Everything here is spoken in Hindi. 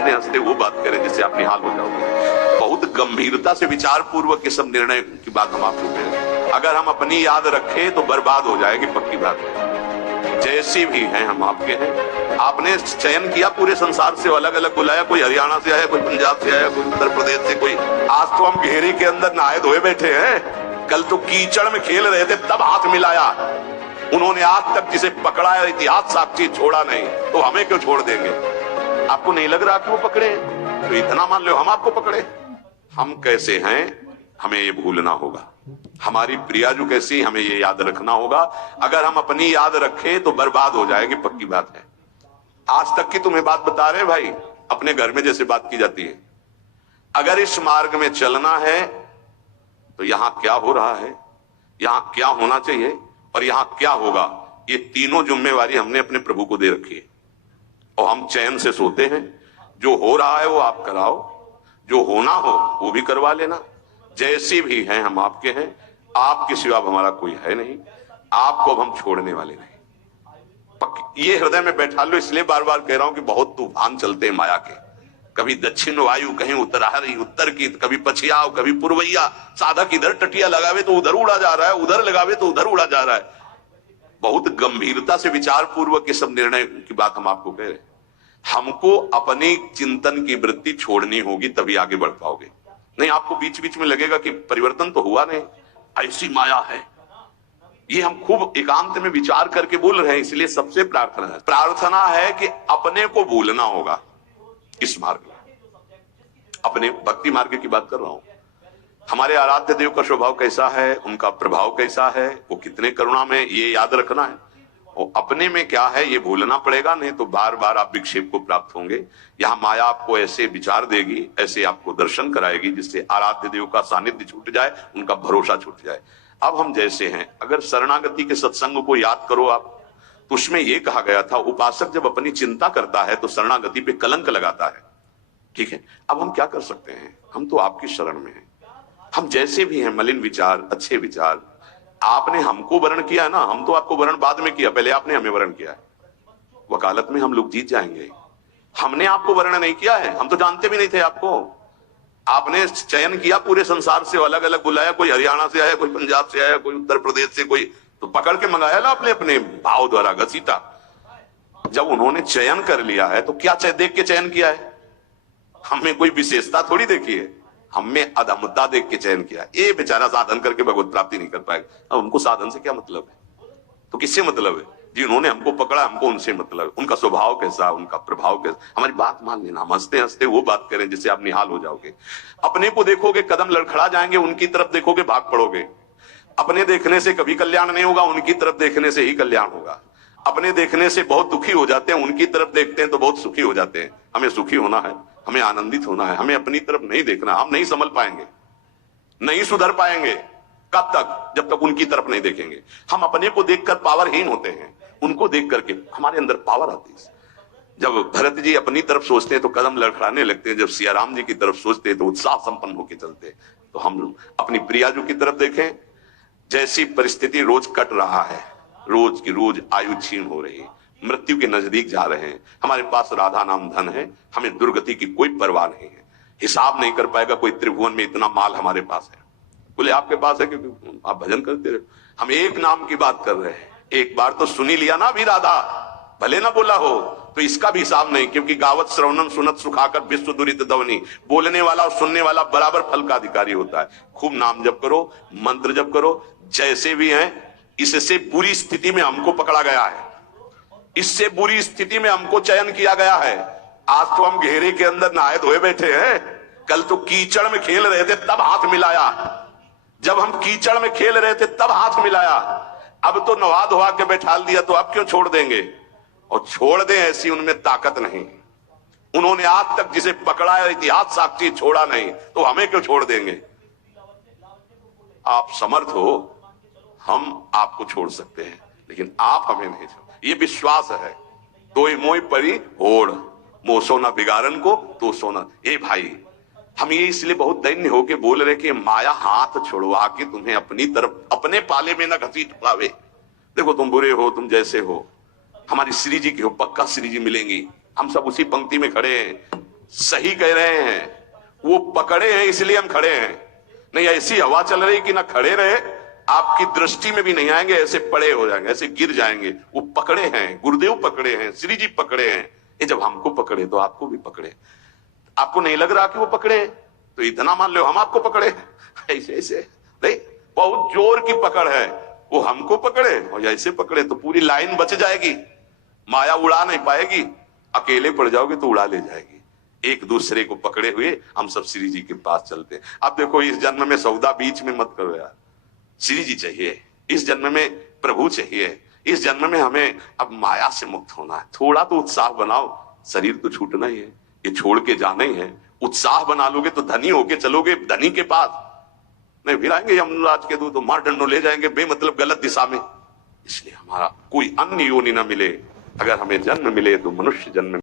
हंसते हंसते वो बात करें जिससे आप निहाल हो जाओगे। बहुत गंभीरता से विचार पूर्वक ये सब निर्णय की बात हम आपको कह रहे हैं। अगर हम अपनी याद रखें तो बर्बाद हो जाएगी, पक्की बात है। जैसे भी हैं हम आपके हैं। आपने चयन किया पूरे संसार से, अलग अलग बुलाया, कोई हरियाणा से आया, कोई पंजाब से आया, कोई उत्तर प्रदेश से, कोई। आज तो हम घेरे के अंदर नहाए धोए बैठे हैं, कल तो कीचड़ में खेल रहे थे तब हाथ मिलाया। उन्होंने आज तक जिसे पकड़ा है इतिहास साक्षी छोड़ा नहीं, तो हमें क्यों छोड़ देंगे? आपको नहीं लग रहा कि वो पकड़े? तो इतना मान लो हम आपको पकड़े। हम कैसे हैं हमें ये भूलना होगा। हमारी प्रियाजू कैसी हमें ये याद रखना होगा। अगर हम अपनी याद रखें तो बर्बाद हो जाएगी, पक्की बात है। आज तक की तुम्हें बात बता रहे भाई, अपने घर में जैसे बात की जाती है। अगर इस मार्ग में चलना है तो यहां क्या हो रहा है, यहां क्या होना चाहिए और यहां क्या होगा, ये तीनों जिम्मेवारी हमने अपने प्रभु को दे रखी है। और हम चैन से सोते हैं। जो हो रहा है वो आप कराओ, जो होना हो वो भी करवा लेना। जैसे भी हैं हम आपके हैं, आपके सिवा हमारा कोई है नहीं। आपको अब हम छोड़ने वाले नहीं, पक्की। ये हृदय में बैठा लो। इसलिए बार बार कह रहा हूं कि बहुत तूफान चलते हैं माया के। कभी दक्षिण वायु, कहीं उत्तराहरी उत्तर की, कभी पछियाव, कभी पुरवैया। साधक इधर टटिया लगावे तो उधर उड़ा जा रहा है, उधर लगावे तो उधर उड़ा जा रहा है। बहुत गंभीरता से विचार पूर्वक ये सब निर्णय की बात हम आपको कह रहे हैं। हमको अपने चिंतन की वृत्ति छोड़नी होगी, तभी आगे बढ़ पाओगे। नहीं, आपको बीच बीच में लगेगा कि परिवर्तन तो हुआ नहीं, ऐसी माया है। ये हम खूब एकांत में विचार करके बोल रहे हैं। इसलिए सबसे प्रार्थना है कि अपने को भूलना होगा इस मार्ग में। अपने भक्ति मार्ग की बात कर रहा हूं। हमारे आराध्य देव का स्वभाव कैसा है, उनका प्रभाव कैसा है, वो कितने करुणा में, ये याद रखना है। और अपने में क्या है ये भूलना पड़ेगा, नहीं तो बार बार आप विक्षेप को प्राप्त होंगे। यहाँ माया आपको ऐसे विचार देगी, ऐसे आपको दर्शन कराएगी जिससे आराध्य देव का सानिध्य छूट जाए, उनका भरोसा छूट जाए। अब हम जैसे हैं, अगर शरणागति के सत्संग को याद करो आप, तो उसमें यह कहा गया था, उपासक जब अपनी चिंता करता है तो शरणागति पे कलंक लगाता है। ठीक है, अब हम क्या कर सकते हैं? हम तो आपकी शरण में हैं। हम जैसे भी हैं, मलिन विचार, अच्छे विचार, आपने हमको वर्ण किया है ना, हम तो आपको वर्ण बाद में किया, पहले आपने हमें वर्ण किया है। वकालत में हम लोग जीत जाएंगे। हमने आपको वर्ण नहीं किया है, हम तो जानते भी नहीं थे आपको। आपने चयन किया पूरे संसार से, अलग अलग बुलाया, कोई हरियाणा से आया, कोई पंजाब से आया, कोई उत्तर प्रदेश से, कोई, तो पकड़ के मंगाया ना आपने अपने भाव द्वारा, घसीटा। जब उन्होंने चयन कर लिया है तो क्या देख के चयन किया है? हमें कोई विशेषता थोड़ी देखी है, हमें अधमता देख के चयन किया। ये बेचारा साधन करके भगवत प्राप्ति नहीं कर पाएगा। अब उनको साधन से क्या मतलब है? तो किससे मतलब है? जिन्होंने हमको पकड़ा, हमको उनसे मतलब है। उनका स्वभाव कैसा, उनका प्रभाव कैसा, हमारी बात मान लेना। हम हंसते हंसते वो बात करें जिससे आप निहाल हो जाओगे। अपने को देखोगे कदम लड़खड़ा जाएंगे, उनकी तरफ देखोगे भाग पड़ोगे। अपने देखने से कभी कल्याण नहीं होगा, उनकी तरफ देखने से ही कल्याण होगा। अपने देखने से बहुत दुखी हो जाते हैं, उनकी तरफ देखते हैं तो बहुत सुखी हो जाते हैं। हमें सुखी होना है, हमें आनंदित होना है, हमें अपनी तरफ नहीं देखना। हम नहीं संभल पाएंगे, नहीं सुधर पाएंगे। कब तक? जब तक उनकी तरफ नहीं देखेंगे। हम अपने को देखकर पावरहीन होते हैं, उनको देख करके हमारे अंदर पावर आती है। जब भरत जी अपनी तरफ सोचते हैं तो कदम लड़खड़ाने लगते हैं, जब सियाराम जी की तरफ सोचते हैं तो उत्साह संपन्न होकर चलते हैं। तो हम अपनी प्रियाजू की तरफ देखें। जैसी परिस्थिति रोज कट रहा है, रोज की रोज आयु क्षीण हो रही है, मृत्यु के नजदीक जा रहे हैं। हमारे पास राधा नाम धन है, हमें दुर्गति की कोई परवाह नहीं है। हिसाब नहीं कर पाएगा कोई त्रिभुवन में इतना माल हमारे पास है। बोले आपके पास है क्योंकि आप भजन करते रहे। हम एक नाम की बात कर रहे हैं, एक बार तो सुनी लिया ना अभी राधा, भले ना बोला हो, तो इसका भी हिसाब नहीं। क्योंकि गावत श्रवणम सुनत सुखाकर विश्व दुरित दवनी, बोलने वाला और सुनने वाला बराबर फल का अधिकारी होता है। खूब नाम जप करो, मंत्र जप करो। जैसे भी हैं, इससे बुरी स्थिति में हमको पकड़ा गया है, इससे बुरी स्थिति में हमको चयन किया गया है। आज तो हम घेरे के अंदर नहाए धोए बैठे हैं, कल तो कीचड़ में खेल रहे थे तब हाथ मिलाया। जब हम कीचड़ में खेल रहे थे तब हाथ मिलाया, अब तो नवा धोवा के बैठा दिया, तो अब क्यों छोड़ देंगे? और छोड़ दें ऐसी उनमें ताकत नहीं। उन्होंने आज तक जिसे पकड़ा है इतिहास साक्षी छोड़ा नहीं, तो हमें क्यों छोड़ देंगे? आप समर्थ हो, हम आपको छोड़ सकते हैं, लेकिन आप हमें नहीं छोड़। ये विश्वास है। तो मोई परी होड़, मोह सोना बिगाड़न को तो सोना। ए भाई, हम ये इसलिए बहुत दैन्य होके बोल रहे कि माया हाथ छुड़वा के तुम्हें अपनी तरफ, अपने पाले में न घसीट पावे। देखो तुम बुरे हो, तुम जैसे हो, हमारी श्री जी की हो, पक्का श्री जी मिलेंगी। हम सब उसी पंक्ति में खड़े हैं। सही कह रहे हैं, वो पकड़े हैं इसलिए हम खड़े हैं, नहीं ऐसी हवा चल रही कि ना खड़े रहे, आपकी दृष्टि में भी नहीं आएंगे, ऐसे पड़े हो जाएंगे, ऐसे गिर जाएंगे। वो पकड़े हैं, गुरुदेव पकड़े हैं, श्री जी पकड़े हैं। ये जब हमको पकड़े तो आपको भी पकड़े। आपको नहीं लग रहा कि वो पकड़े, तो इतना मान लो हम आपको पकड़े। ऐसे ऐसे नहीं, बहुत जोर की पकड़ है, वो हमको पकड़े और ऐसे पकड़े तो पूरी लाइन बच जाएगी, माया उड़ा नहीं पाएगी। अकेले पड़ जाओगे तो उड़ा ले जाएगी। एक दूसरे को पकड़े हुए हम सब श्री जी के पास चलते हैं। अब देखो, इस जन्म में सौदा बीच में मत करो यार, श्री जी चाहिए, इस जन्म में प्रभु चाहिए, इस जन्म में हमें अब माया से मुक्त होना है। थोड़ा तो उत्साह बनाओ, शरीर तो छूटना ही है, ये छोड़ के जाना ही है। उत्साह बना लोगे तो धनी होके चलोगे धनी के पास, नहीं फिर आएंगे यमराज के दूत तो मार डंडो ले जाएंगे बेमतलब गलत दिशा में। इसलिए हमारा कोई अन्य योनि ना मिले, अगर हमें जन्म मिले तो मनुष्य जन्म